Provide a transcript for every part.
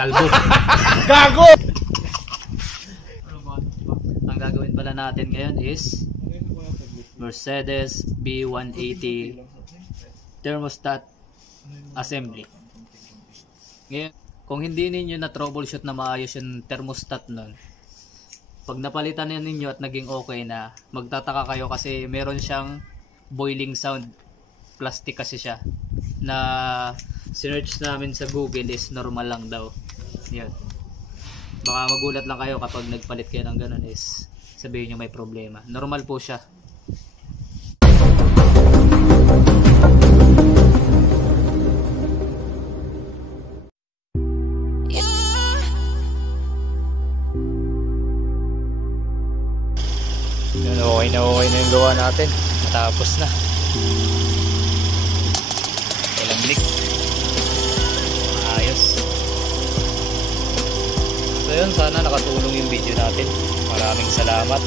kalbo. Gago! Ang gagawin pala natin ngayon is Mercedes B180 thermostat assembly. Ngayon, kung hindi ninyo na troubleshoot na maayos yung thermostat nun, pag napalitan na ninyo at naging okay na, magtataka kayo kasi meron siyang boiling sound. Plastic kasi siya, na search namin sa Google is normal lang daw. Yun. Baka magulat lang kayo kapag nagpalit kayo ng ganun, is sabihin nyo may problema. Normal po siya. Yun, okay na yung gawa natin. Matapos na. Walang leak. Ayos. So yun, sana nakatulong yung video natin. Maraming salamat.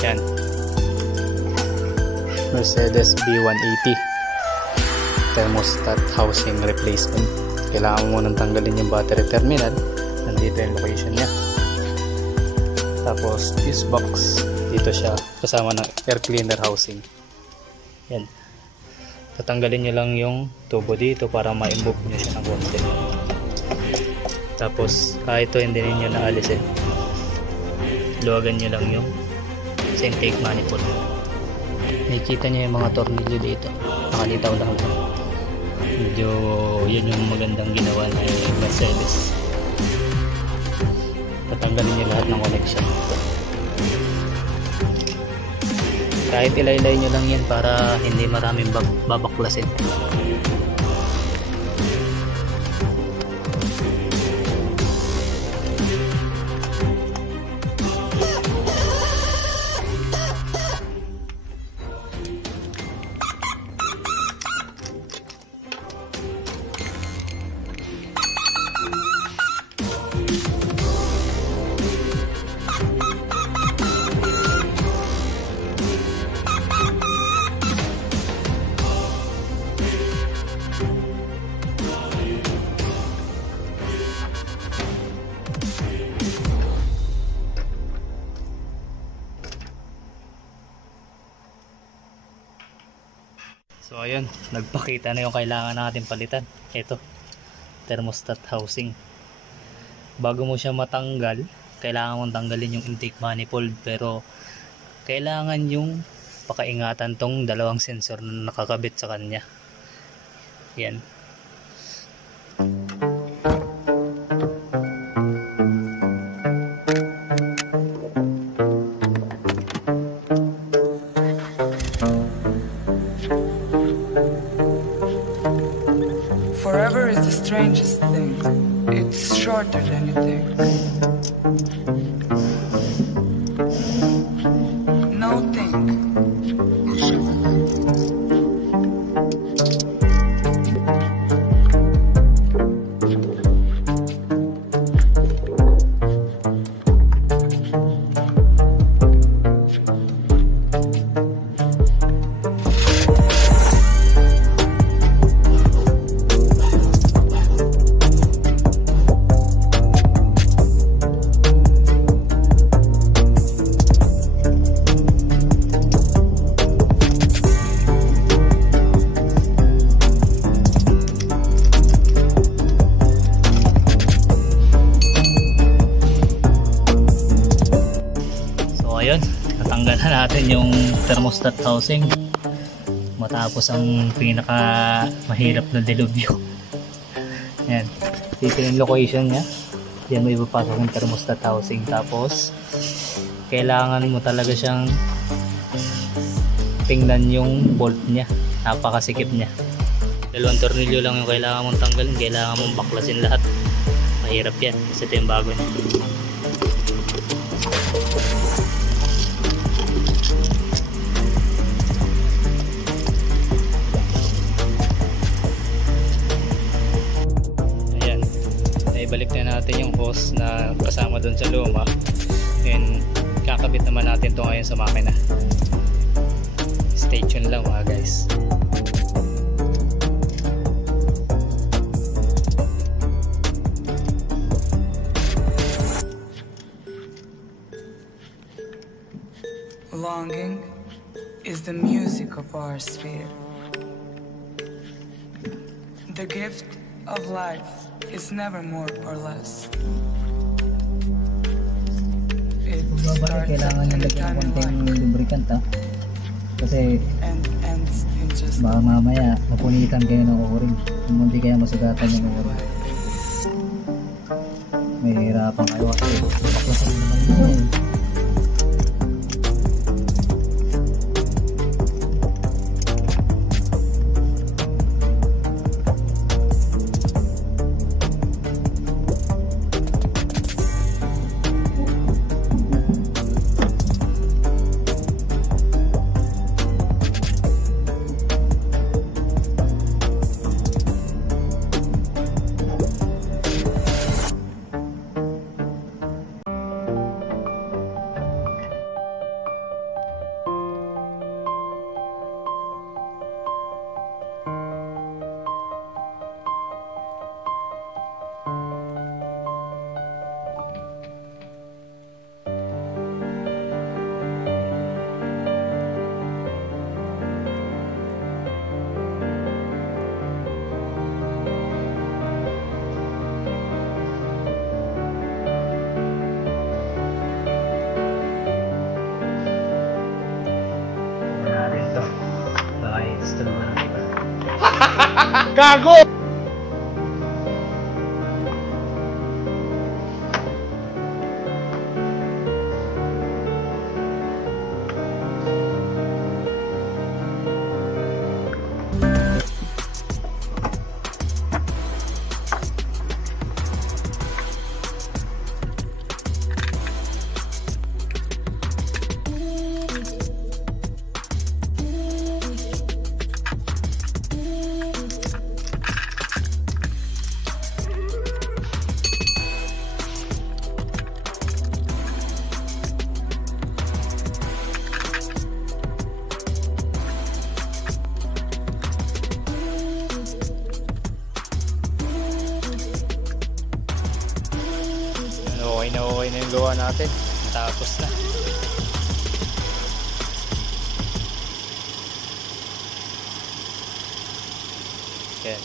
Yan. Mercedes B180 thermostat housing replacement. Kailangan mo munang tanggalin yung battery terminal. Nandito yung location nya. Tapos fuse box, dito siya kasama ng air cleaner housing. Yan. Tatanggalin nyo lang yung tubo dito para ma-move nyo siya ng konti. Tapos ito hindi ninyo naalisin. Luwagan nyo lang yung intake manifold. Nakikita nyo yung mga tornilyo dito, nakalitaw lang. Medyo yan yung magandang ginawa na Mercedes. Tatanggalin nyo lahat ng connection. Kahit ilaylay nyo lang yan para hindi maraming babaklasin. So ayun, nagpakita na yung kailangan natin palitan. Ito, thermostat housing. Bago mo siya matanggal, kailangan mong tanggalin yung intake manifold, pero kailangan yung pakaingatan tong dalawang sensor na nakakabit sa kanya. Yan. Forever is the strangest thing. It's shorter than you think. No think. Ayun, natanggal na natin yung thermostat housing matapos ang pinaka mahirap na dilubyo. Yan, dito yung location nya. Yan mo ipapasok yung thermostat housing. Tapos kailangan mo talaga siyang tingnan yung bolt nya, napakasikip nya. Dalawang tornilyo lang yung kailangan mong tanggalin. Kailangan mong baklasin lahat. Mahirap yan kasi ito yung bago nya. dun sa luma. And kakabit naman natin to ngayon sa makina. Stay tuned lang mga guys. Longing is the music of our sphere. The gift of life is never more or less. It starts Kailangan at nyo any lagyan time ng in konting life lubricant kasi and ends in just baka mamaya mapunitan kayo ng o-ring, hindi kaya masugatan yung o-ring. May hirapan kayo kasi baklasan naman yun. Okay na yung gawa natin. Tapos na. Yan.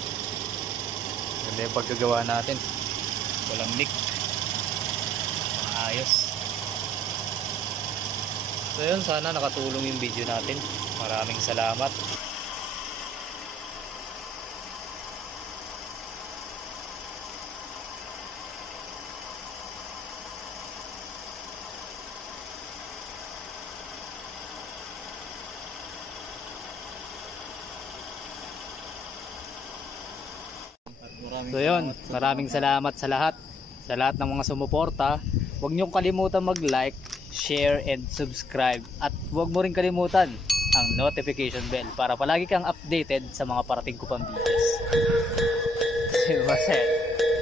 Ganda yung pagkagawa natin. Walang leak. Ayos. So yun, sana nakatulong yung video natin. Maraming salamat. So yun, maraming salamat sa lahat ng mga sumuporta. Huwag niyong kalimutan mag-like, share, and subscribe. At huwag mo rin kalimutan ang notification bell para palagi kang updated sa mga parating ko pang videos. Sumasen,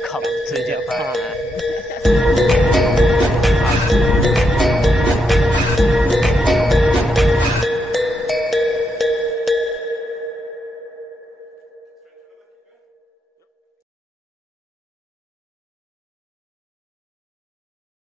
come to Japan.